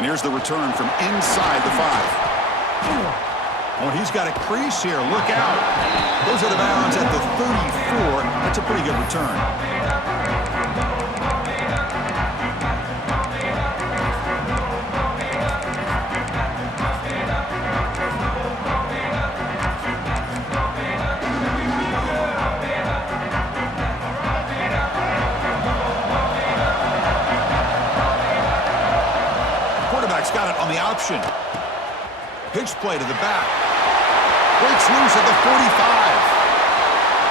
And here's the return from inside the 5. Oh, he's got a crease here. Look out. Goes out of bounds at the 34. That's a pretty good return. Quarterback's got it on the option. Pitch play to the back. Breaks loose at the 45.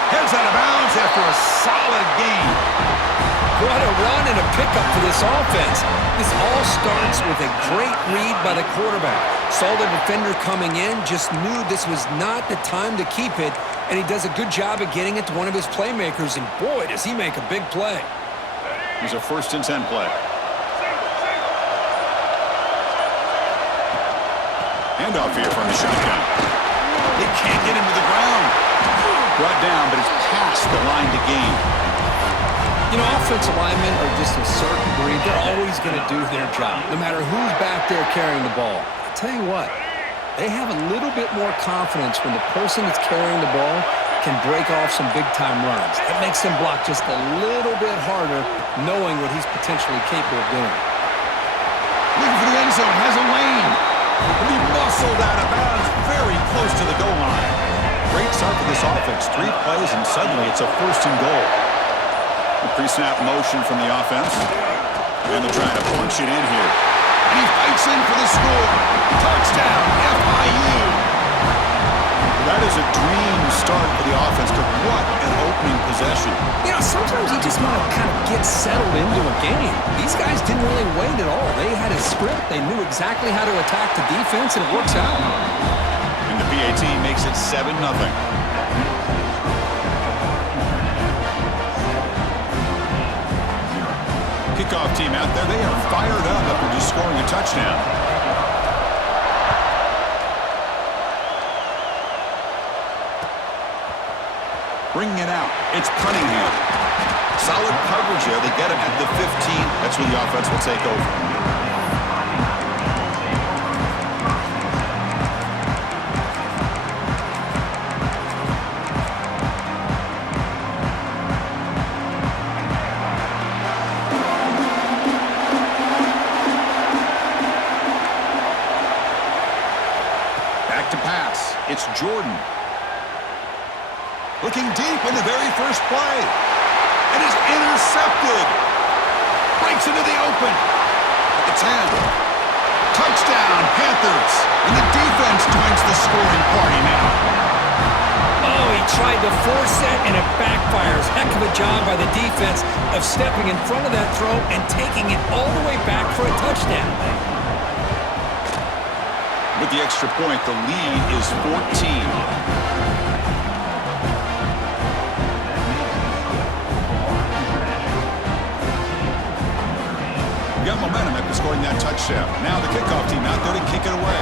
Heads out of bounds after a solid gain. What a run and a pickup for this offense. This all starts with a great read by the quarterback. Saw the defender coming in, just knew this was not the time to keep it, and he does a good job of getting it to one of his playmakers, and boy, does he make a big play. Here's a 1st and 10 play. Handoff here from the shotgun. They can't get him to the ground. Brought down, but it's past the line to gain. You know, offensive linemen are just a certain breed. They're always going to do their job, no matter who's back there carrying the ball. I tell you what, they have a little bit more confidence when the person that's carrying the ball can break off some big-time runs. It makes them block just a little bit harder, knowing what he's potentially capable of doing. Looking for the end zone, has a lane. And he muscled out of bounds very close to the goal line. Great start for this offense. 3 plays, and suddenly it's a 1st and goal. The pre-snap motion from the offense. And they're trying to punch it in here. And he fights in for the score. Touchdown, FIU. That is a dream start for the offense, but what an opening possession. You know, sometimes you just want to kind of get settled into a game. These guys didn't really wait at all. They had a script. They knew exactly how to attack the defense, and it works out. And the PAT makes it 7-0. Kickoff team out there. They are fired up after just scoring a touchdown. Bringing it out. It's Cunningham. Solid coverage here. They get him at the 15. That's when the offense will take over. Back to pass. It's Jordan. Looking deep in the very first play. And is intercepted. Breaks into the open. At the 10. Touchdown, Panthers. And the defense joins the scoring party now. Oh, he tried to force that, and it backfires. Heck of a job by the defense of stepping in front of that throw and taking it all the way back for a touchdown. With the extra point, the lead is 14. Got momentum after scoring that touchdown. Now the kickoff team out there to kick it away.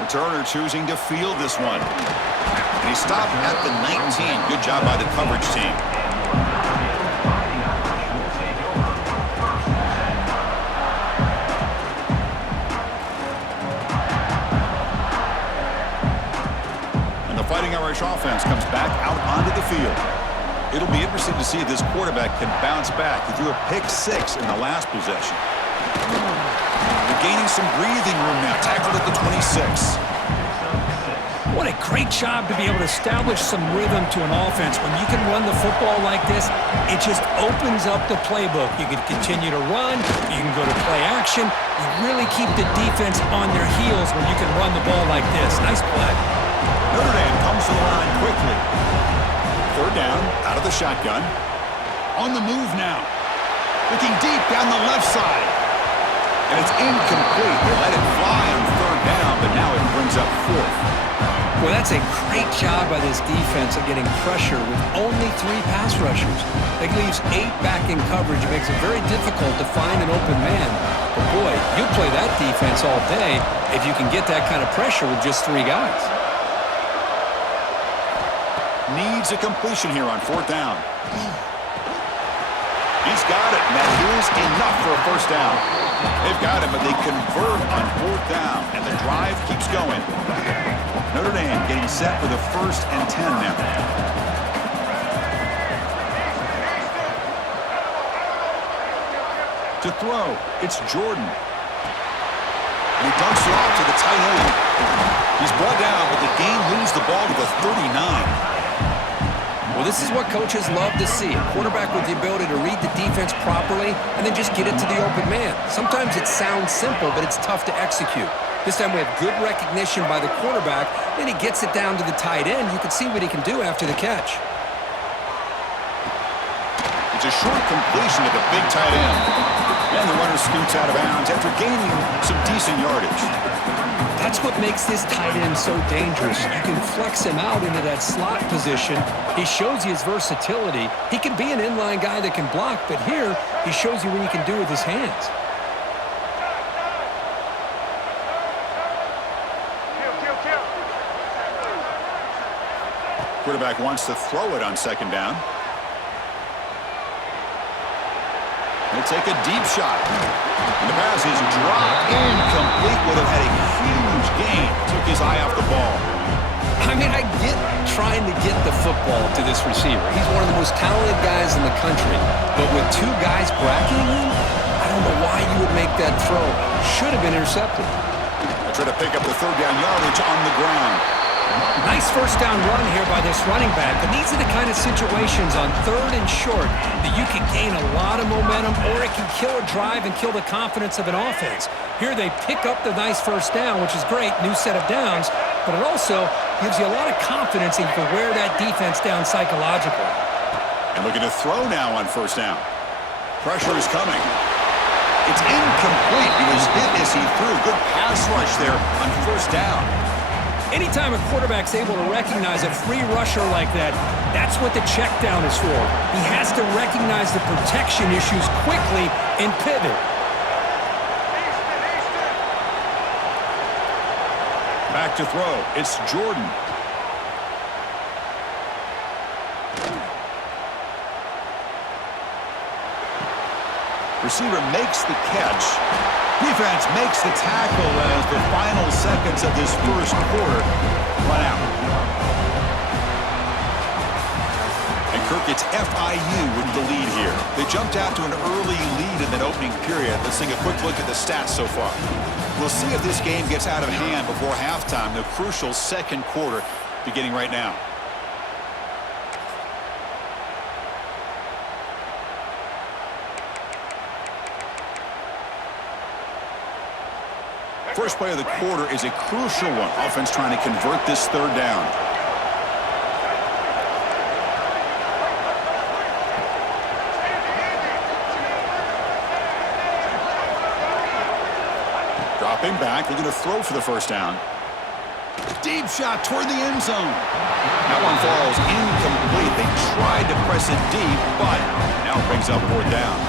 Returner choosing to field this one. And he stopped at the 19. Good job by the coverage team. Fighting Irish offense comes back out onto the field. It'll be interesting to see if this quarterback can bounce back. He threw a pick 6 in the last possession. They're gaining some breathing room now. Tackled at the 26. What a great job to be able to establish some rhythm to an offense. When you can run the football like this, it just opens up the playbook. You can continue to run. You can go to play action. You really keep the defense on their heels when you can run the ball like this. Nice play. Notre Dame comes to the line quickly. 3rd down, out of the shotgun. On the move now. Looking deep down the left side. And it's incomplete. They let it fly on 3rd down, but now it brings up 4th. Well, that's a great job by this defense of getting pressure with only 3 pass rushers. It leaves 8 back in coverage. It makes it very difficult to find an open man. But boy, you play that defense all day if you can get that kind of pressure with just 3 guys. needs a completion here on 4th down. He's got it, and that is enough for a first down. They've got him, but they convert on 4th down, and the drive keeps going. Notre Dame getting set for the 1st and 10 now. To throw, it's Jordan. And he dunks it off to the tight end. He's brought down, but the game moves the ball to the 39. Well, this is what coaches love to see. A quarterback with the ability to read the defense properly and then just get it to the open man. Sometimes it sounds simple, but it's tough to execute. This time we have good recognition by the quarterback, and he gets it down to the tight end. You can see what he can do after the catch. It's a short completion to the big tight end. And the runner scoots out of bounds after gaining some decent yardage. That's what makes this tight end so dangerous. You can flex him out into that slot position. He shows you his versatility. He can be an inline guy that can block, but here he shows you what he can do with his hands. Quarterback wants to throw it on 2nd down. He'll take a deep shot. And the pass is dropped incomplete. Would have had a huge gain. Took his eye off the ball. I mean, I get trying to get the football to this receiver. He's one of the most talented guys in the country. But with 2 guys bracketing him, I don't know why you would make that throw. Should have been intercepted. They'll try to pick up the 3rd down yardage on the ground. Nice first down run here by this running back. And these are the kind of situations on 3rd and short that you can gain a lot of momentum, or it can kill a drive and kill the confidence of an offense. Here they pick up the nice first down, which is great, new set of downs, but it also gives you a lot of confidence that you can wear that defense down psychologically. And looking to throw now on 1st down. Pressure is coming. It's incomplete. He was hit as he threw. Good pass rush there on 1st down. Anytime a quarterback's able to recognize a free rusher like that, that's what the check down is for. He has to recognize the protection issues quickly and pivot. Back to throw. It's Jordan. Receiver makes the catch. Defense makes the tackle as the final seconds of this 1st quarter run out. And Kirk, it's FIU with the lead here. They jumped out to an early lead in that opening period. Let's take a quick look at the stats so far. We'll see if this game gets out of hand before halftime, the crucial 2nd quarter beginning right now. First play of the quarter is a crucial one. Offense trying to convert this 3rd down. Dropping back, looking to throw for the 1st down. Deep shot toward the end zone. That one falls incomplete. They tried to press it deep, but now it brings up 4th down.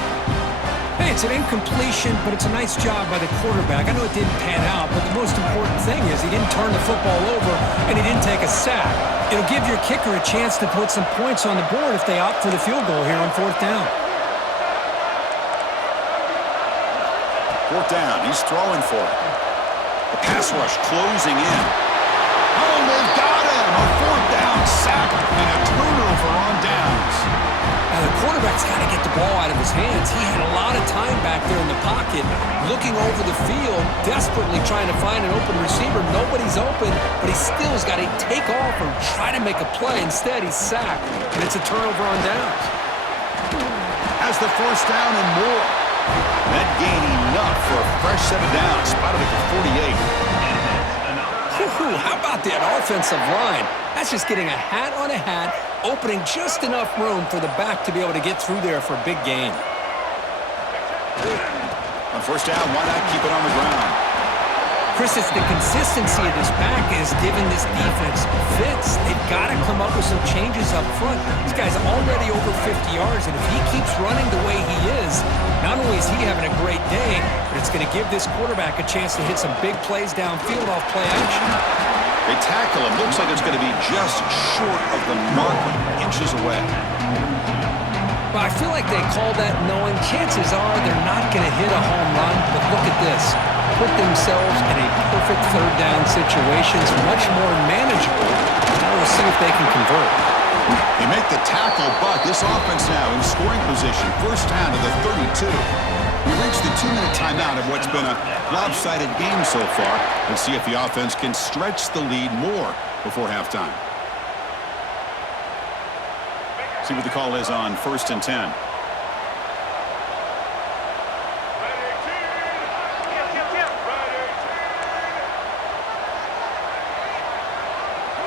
Hey, it's an incompletion, but it's a nice job by the quarterback. I know it didn't pan out, but the most important thing is he didn't turn the football over and he didn't take a sack. It'll give your kicker a chance to put some points on the board if they opt for the field goal here on 4th down. 4th down, he's throwing for it. The pass rush closing in. Oh, they've got him! A 4th down sack and a turnover on downs. Now, the quarterback's got to get the ball out of his hands. He had a lot of time back there in the pocket, looking over the field, desperately trying to find an open receiver. Nobody's open, but he still's got to take off or try to make a play. Instead, he's sacked, and it's a turnover on downs. Has the 1st down and more. That gain enough for a fresh set of downs. Spotted at the 48. How about that offensive line? That's just getting a hat on a hat, opening just enough room for the back to be able to get through there for a big gain. On 1st down, why not keep it on the ground? Chris, it's the consistency of this back is giving this defense fits. They've got to come up with some changes up front. This guy's already over 50 yards, and if he keeps running the way he is, not only is he having a great day, but it's going to give this quarterback a chance to hit some big plays downfield off play action. They tackle him. Looks like it's going to be just short of the mark, inches away. Well, I feel like they called that knowing chances are they're not going to hit a home run, but look at this. Put themselves in a perfect third down situation. It's much more manageable. Now we'll see if they can convert. They make the tackle, but this offense now in scoring position. First down to the 32. We reached the 2-minute timeout of what's been a lopsided game so far. Let's see if the offense can stretch the lead more before halftime. See what the call is on 1st and 10.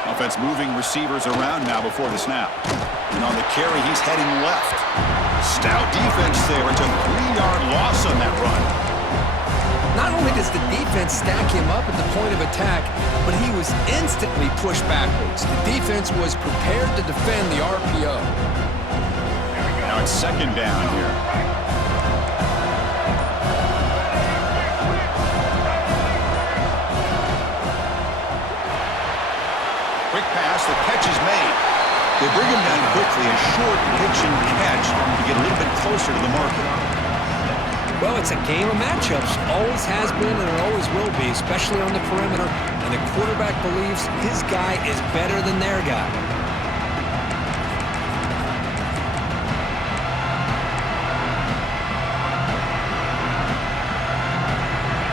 Offense moving receivers around now before the snap. And on the carry, he's heading left. Stout defense there. It's a 3-yard loss on that run. Not only does the defense stack him up at the point of attack, but he was instantly pushed backwards. The defense was prepared to defend the RPO. Now it's 2nd down here. Quick pass, the catch is made. They bring him down quickly, a short pitch and catch to get a little bit closer to the marker. Well, it's a game of matchups. Always has been and it always will be, especially on the perimeter. And the quarterback believes his guy is better than their guy.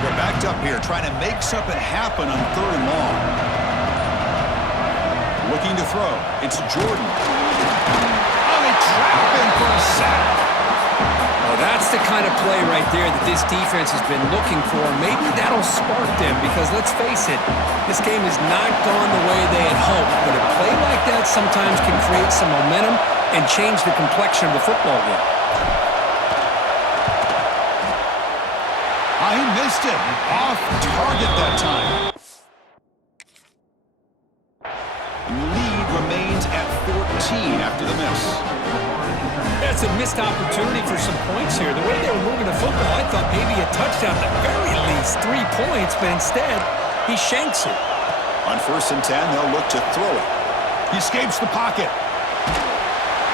We're backed up here, trying to make something happen on 3rd and long. Looking to throw. It's Jordan. Oh, they trap him for a sack. Oh, that's the kind of play right there that this defense has been looking for. Maybe that'll spark them because, let's face it, this game has not gone the way they had hoped. But a play like that sometimes can create some momentum and change the complexion of the football game. I missed it. Off target that time. And the lead remains at 14 after the miss. That's a missed opportunity for some points here. The way they were moving the football, I thought maybe a touchdown, at the very least 3 points, but instead, he shanks it. On 1st and 10, they'll look to throw it. He escapes the pocket.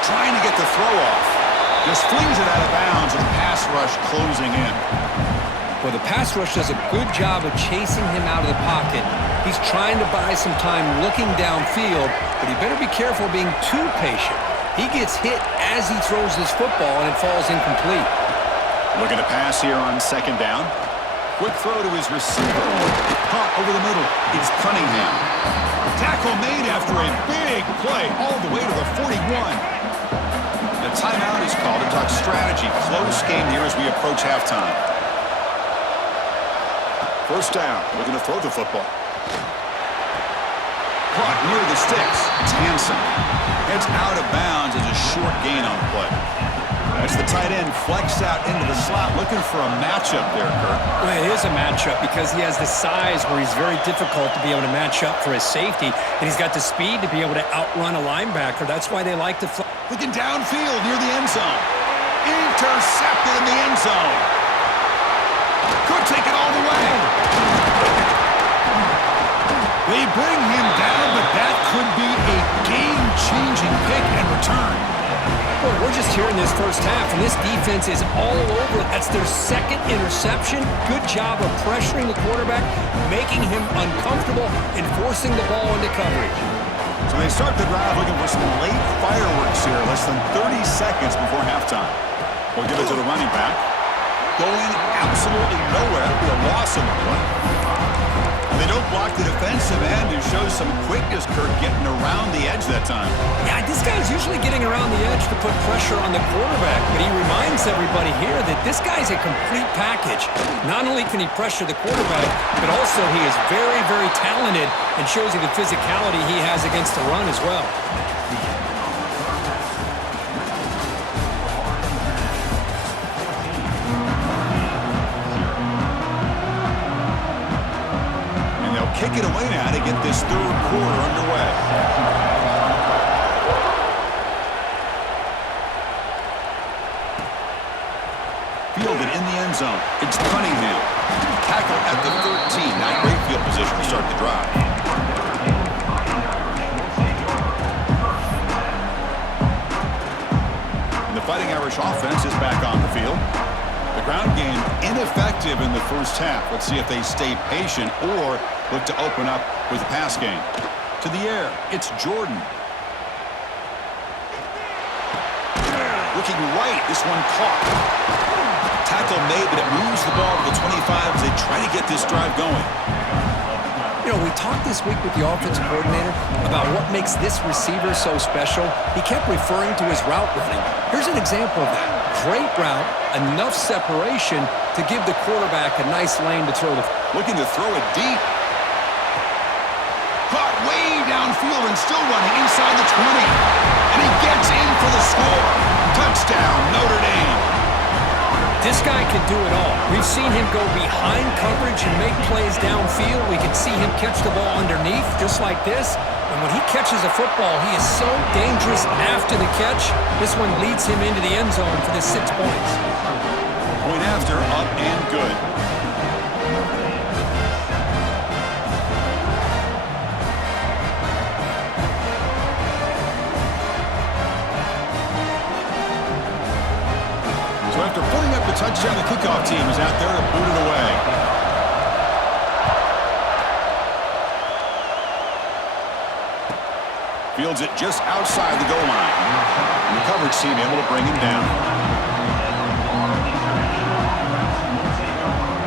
Trying to get the throw off. Just flings it out of bounds and pass rush closing in. Well, the pass rush does a good job of chasing him out of the pocket. He's trying to buy some time looking downfield, but he better be careful being too patient. He gets hit as he throws this football, and it falls incomplete. Looking to pass here on 2nd down. Quick throw to his receiver. Caught over the middle. It's Cunningham. Tackle made after a big play all the way to the 41. The timeout is called to talk strategy. Close game here as we approach halftime. 1st down. Looking to throw the football. Caught near the sticks. It's Hansen. Heads out of bounds as a short gain on the play. That's the tight end flexed out into the slot, looking for a matchup there, Kurt. Well, it is a matchup because he has the size where he's very difficult to be able to match up for his safety, and he's got the speed to be able to outrun a linebacker. That's why they like to flex. Looking downfield near the end zone. Intercepted in the end zone. Could take it all the way. They bring him down, but that could be a game-changing pick and return. Well, we're just here in this first half, and this defense is all over. That's their 2nd interception. Good job of pressuring the quarterback, making him uncomfortable, and forcing the ball into coverage. So they start the drive looking for some late fireworks here, less than 30 seconds before halftime. We'll give it to the running back. Going absolutely nowhere. It'll be a loss in the play. And they don't block the defensive end, who shows some quickness, Kurt, getting around the edge that time. Yeah, this guy's usually getting around the edge to put pressure on the quarterback, but he reminds everybody here that this guy's a complete package. Not only can he pressure the quarterback, but also he is very, very talented and shows you the physicality he has against the run as well. Kick it away now to get this 3rd quarter underway. Fielded in the end zone. It's Cunningham. Tackle at the 13. Now great field position to start the drive. Irish offense is back on the field. The ground game ineffective in the first half. Let's see if they stay patient or look to open up with the pass game. To the air, it's Jordan. Looking right, this one caught. Tackle made, but it moves the ball to the 25 as they try to get this drive going. You know, we talked this week with the offensive coordinator about what makes this receiver so special. He kept referring to his route running. Here's an example of that. Great route, enough separation to give the quarterback a nice lane to throw the... Looking to throw it deep. Caught way downfield and still running inside the 20. And he gets in for the score. Touchdown, Notre Dame. This guy can do it all. We've seen him go behind coverage and make plays downfield. We can see him catch the ball underneath, just like this. And when he catches a football, he is so dangerous after the catch. This one leads him into the end zone for the 6 points. Point after, up and good. So after putting up the touchdown, the kickoff team is out there to boot it away. Fields it just outside the goal line. And the coverage team able to bring him down.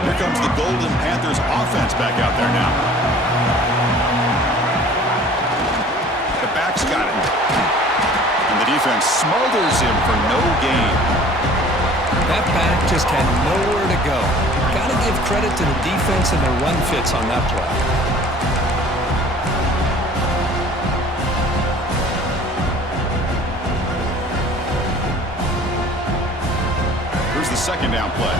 Here comes the Golden Panthers offense back out there now. The back's got it. And the defense smothers him for no gain. That back just had nowhere to go. Got to give credit to the defense and their run fits on that play. Here's the second down play.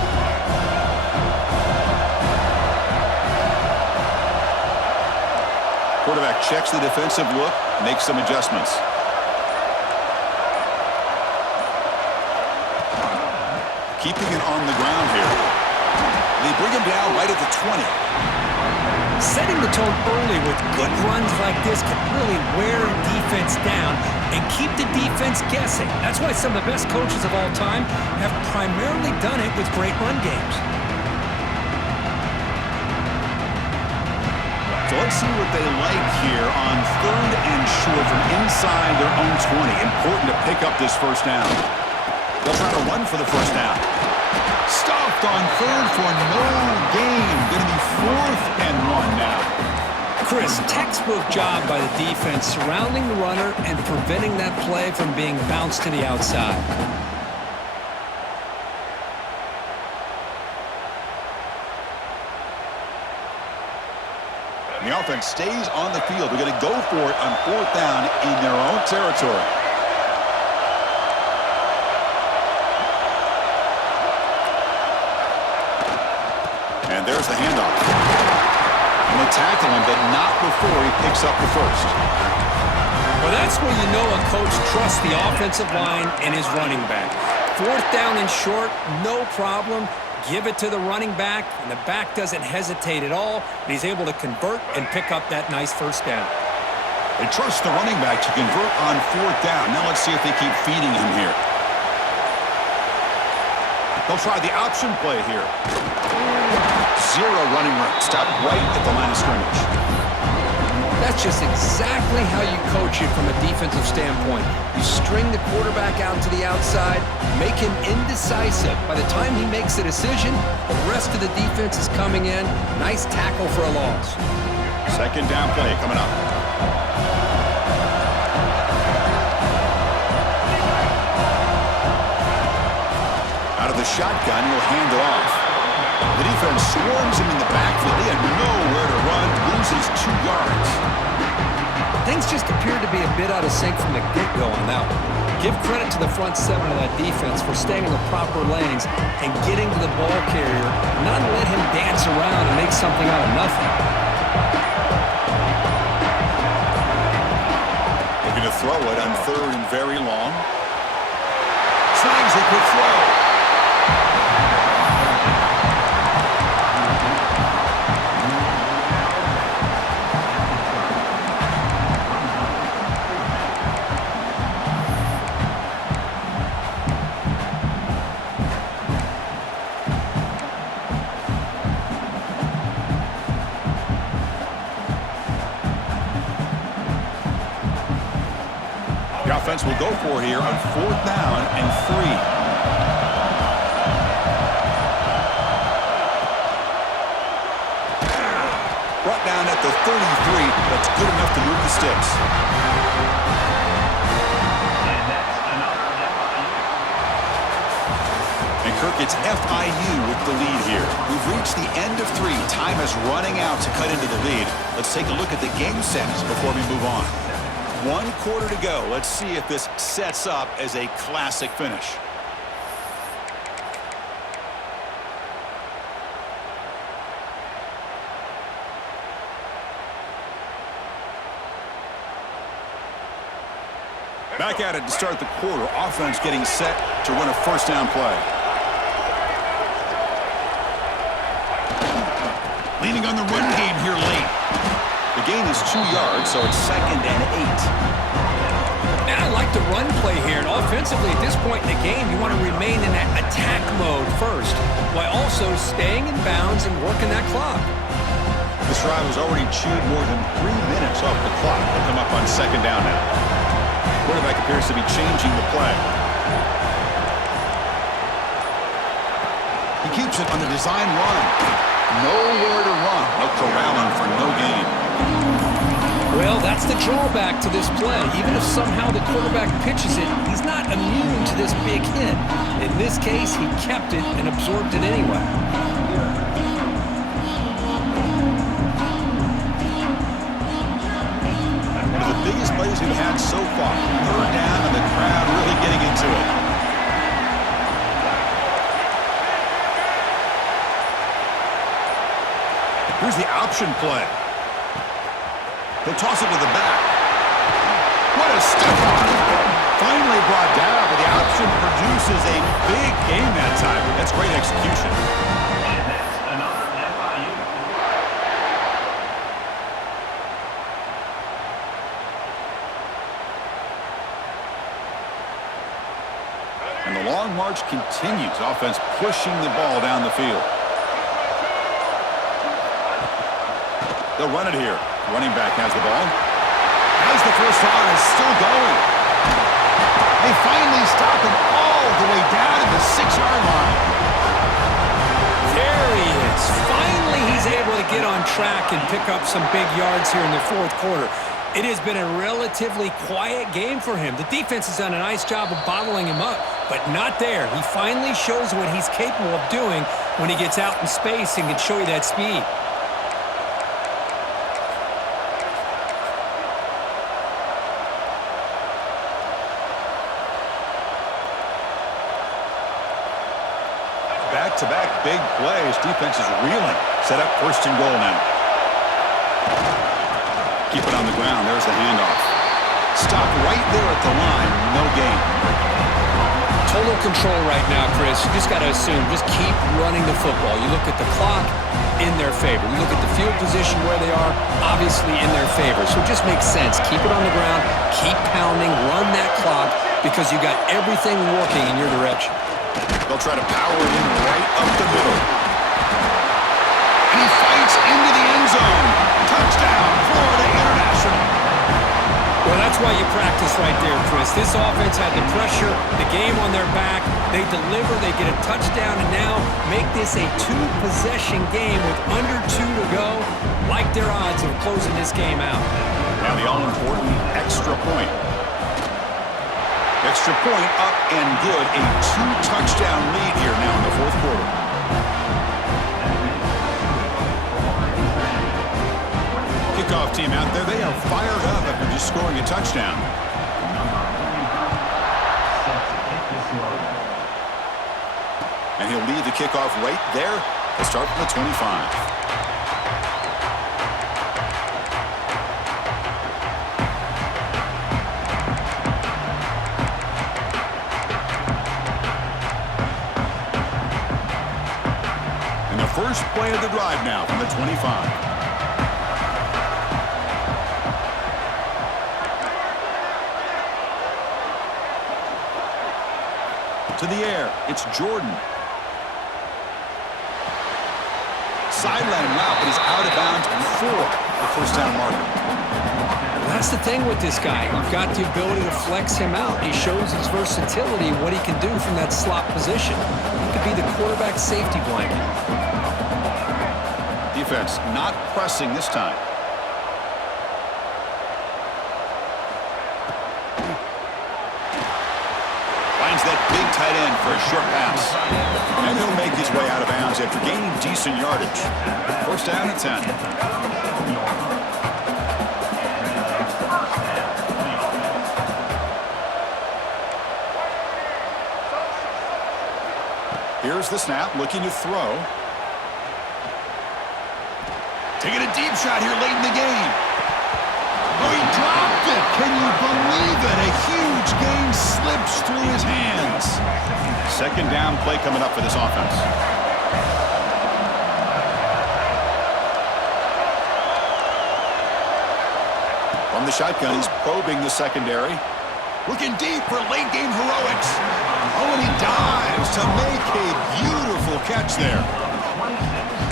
Quarterback checks the defensive look, makes some adjustments. Keeping it on the ground here. They bring him down right at the 20. Setting the tone early with good runs like this can really wear defense down and keep the defense guessing. That's why some of the best coaches of all time have primarily done it with great run games. So let's see what they like here on 3rd and short from inside their own 20. Important to pick up this first down. They'll try to run for the first down. Stopped on 3rd for no gain. Going to be 4th and 1 now. Chris, textbook job by the defense surrounding the runner and preventing that play from being bounced to the outside. And the offense stays on the field. They're going to go for it on 4th down in their own territory. And there's the handoff. And they tackle him, but not before he picks up the first. Well, that's where you know a coach trusts the offensive line and his running back. 4th down and short, no problem. Give it to the running back, and the back doesn't hesitate at all. And he's able to convert and pick up that nice first down. They trust the running back to convert on 4th down. Now let's see if they keep feeding him here. They'll try the option play here. Zero running room. Stop right at the line of scrimmage. That's just exactly how you coach it from a defensive standpoint. You string the quarterback out to the outside, make him indecisive. By the time he makes a decision, the rest of the defense is coming in. Nice tackle for a loss. Second down play coming up. Out of the shotgun, he'll hand it off. The defense swarms him in the backfield. He had nowhere to run, loses 2 yards. Things just appeared to be a bit out of sync from the get-go on that one. Give credit to the front 7 of that defense for staying in the proper lanes and getting to the ball carrier, not let him dance around and make something out of nothing. Looking to throw it on 3rd and very long. Snags a quick throw. The offense will go for here on 4th down and 3. Brought down at the 33. That's good enough to move the sticks. And Kirk, it's FIU with the lead here. We've reached the end of 3. Time is running out to cut into the lead. Let's take a look at the game sets before we move on. 1 quarter to go. Let's see if this sets up as a classic finish. Back at it to start the quarter. Offense getting set to run a first down play. Leaning on the run game here late. The gain is 2 yards, so it's 2nd and 8. And I like the run play here. And offensively, at this point in the game, you want to remain in that attack mode first, while also staying in bounds and working that clock. This drive has already chewed more than 3 minutes off the clock. They'll come up on 2nd down now. Quarterback appears to be changing the play. He keeps it on the design run. Nowhere to run. No corralling for no gain. Well, that's the drawback to this play. Even if somehow the quarterback pitches it, he's not immune to this big hit. In this case, he kept it and absorbed it anyway. Biggest plays we've had so far. 3rd down and the crowd really getting into it. Here's the option play. He'll toss it to the back. What a step on. Finally brought down, but the option produces a big gain that time. That's great execution. And the long march continues. Offense pushing the ball down the field. They'll run it here. Running back has the ball. Has the first down, is still going. They finally stop him all the way down to the 6-yard line. There he is. Finally, he's able to get on track and pick up some big yards here in the 4th quarter. It has been a relatively quiet game for him. The defense has done a nice job of bottling him up, but not there. He finally shows what he's capable of doing when he gets out in space and can show you that speed. Back-to-back big plays. Defense is reeling. Set up 1st and goal now. Keep it on the ground. There's the handoff. Stop right there at the line. No gain. Total control right now, Chris. You just got to assume, just keep running the football. You look at the clock, in their favor. You look at the field position where they are, obviously in their favor. So it just makes sense. Keep it on the ground. Keep pounding. Run that clock because you got everything working in your direction. They'll try to power it in right up the middle. And he fights into the end zone. Touchdown, Florida International. Well, that's why you practice right there, Chris. This offense had the pressure, the game on their back. They deliver, they get a touchdown, and now make this a 2-possession game with under 2 to go. Like their odds of closing this game out. Now the all-important extra point. Extra point up and good. A 2-touchdown lead here now in the 4th quarter. Kickoff team out there, they are fired up after just scoring a touchdown. And he'll lead the kickoff right there. They'll start from the 25. And the first play of the drive now from the 25. To the air, it's Jordan. Sideline route, but he's out of bounds before the first down marker. That's That's the thing with this guy. You've got the ability to flex him out. He shows his versatility, what he can do from that slot position. He could be the quarterback safety blanket. Defense not pressing this time. Finds that big tight end for a short pass. And he'll make his way out of bounds after gaining decent yardage. First down and 10. Here's the snap, looking to throw. Taking a deep shot here late in the game. Oh, he dropped it. Can you believe it? A huge gain slips through his hands. Second down play coming up for this offense. From the shotgun, he's probing the secondary. Looking deep for late-game heroics. Oh, and he dives to make a beautiful catch there.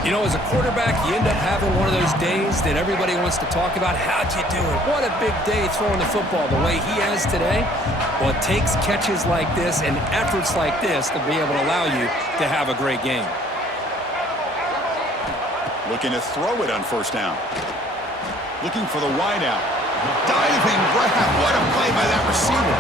You know, as a quarterback, you end up having one of those days that everybody wants to talk about. How'd you do it? What a big day throwing the football the way he has today. Well, it takes catches like this and efforts like this to be able to allow you to have a great game. Looking to throw it on first down. Looking for the wideout. Diving grab. What a play by that receiver.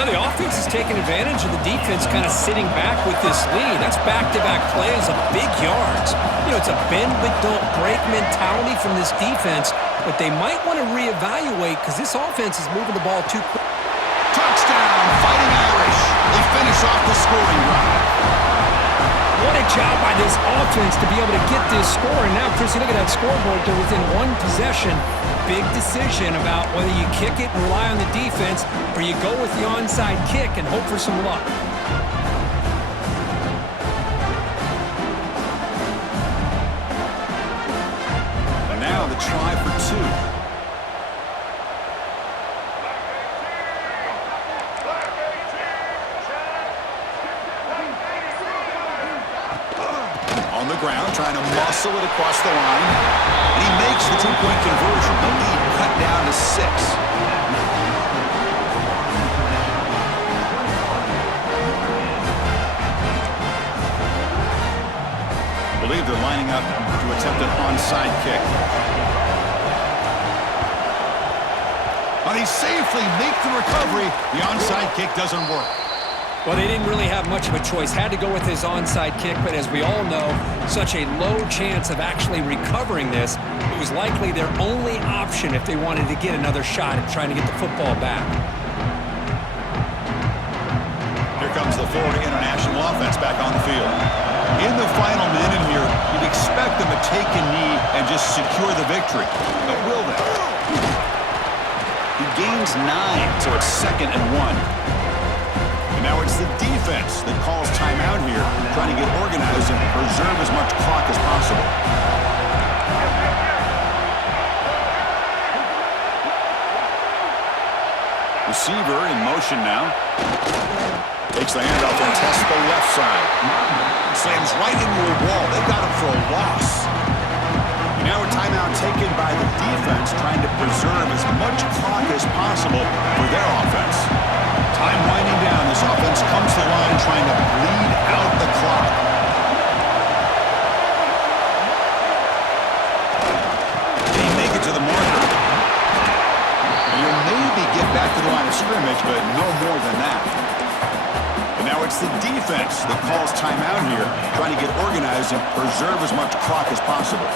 Now the offense is taking advantage of the defense kind of sitting back with this lead. That's back-to-back plays of big yards. You know, it's a bend but don't break mentality from this defense, but they might want to reevaluate because this offense is moving the ball too quick. Touchdown, Fighting Irish. They finish off the scoring drive. What a job by this offense to be able to get this score. And now, Chris, you look at that scoreboard. They're within one possession. Big decision about whether you kick it and rely on the defense or you go with the onside kick and hope for some luck. And now the try for two. On the ground, trying to muscle it across the line. And he makes the two-point conversion. The lead cut down to 6. I believe they're lining up to attempt an onside kick. But he safely makes the recovery. The onside kick doesn't work. Well, they didn't really have much of a choice. Had to go with his onside kick, but as we all know, such a low chance of actually recovering this. It was likely their only option if they wanted to get another shot at trying to get the football back. Here comes the Florida International offense back on the field. In the final minute here, you'd expect them to take a knee and just secure the victory. But will they? He gains 9, so it's 2nd and 1. Now it's the defense that calls timeout here, trying to get organized and preserve as much clock as possible. Receiver in motion now. Takes the handoff and tests the left side. Slams right into a wall. They got him for a loss. And now a timeout taken by the defense, trying to preserve as much clock as possible for their offense. Time winding down. This offense comes to the line trying to bleed out the clock. Can he make it to the marker? And he'll maybe get back to the line of scrimmage, but no more than that. And now it's the defense that calls timeout here, trying to get organized and preserve as much clock as possible.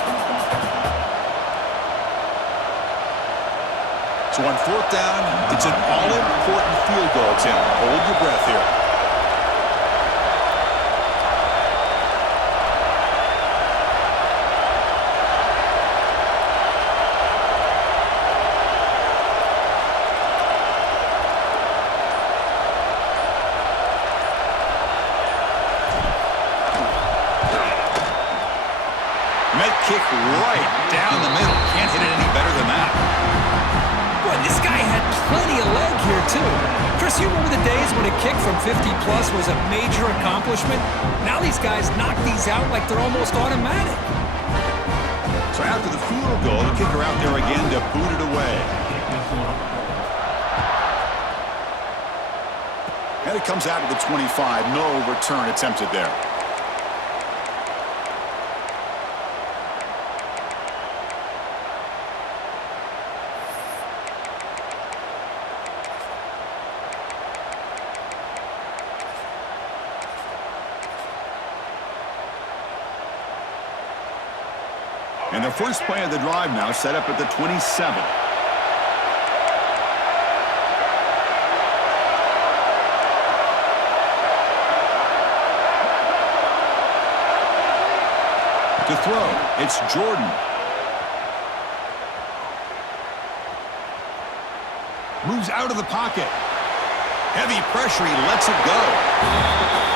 So on 4th down, it's an all-important field goal, Tim. Hold your breath here. Met kick right down the middle. Can't hit it any better than that. Boy, this guy had plenty of leg here, too. Chris, you remember the days when a kick from 50-plus was a major accomplishment? Now these guys knock these out like they're almost automatic. So So after the field goal, the kicker out there again to boot it away. And it comes out to the 25. No return attempted there. And the first play of the drive now set up at the 27. To throw, it's Jordan. Moves out of the pocket. Heavy pressure, he lets it go.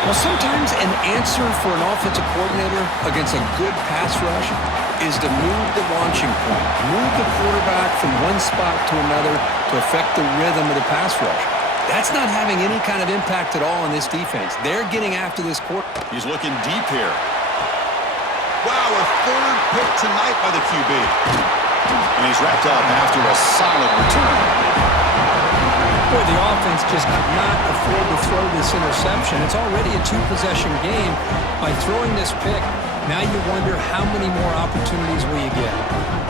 Well, sometimes an answer for an offensive coordinator against a good pass rush is to move the launching point, move the quarterback from one spot to another to affect the rhythm of the pass rush. That's not having any kind of impact at all on this defense. They're getting after this quarter. He's looking deep here. Wow, a third pick tonight by the QB. And he's wrapped up after a solid return. Boy, the offense just could not afford to throw this interception. It's already a two-possession game. By throwing this pick, now you wonder how many more opportunities will you get.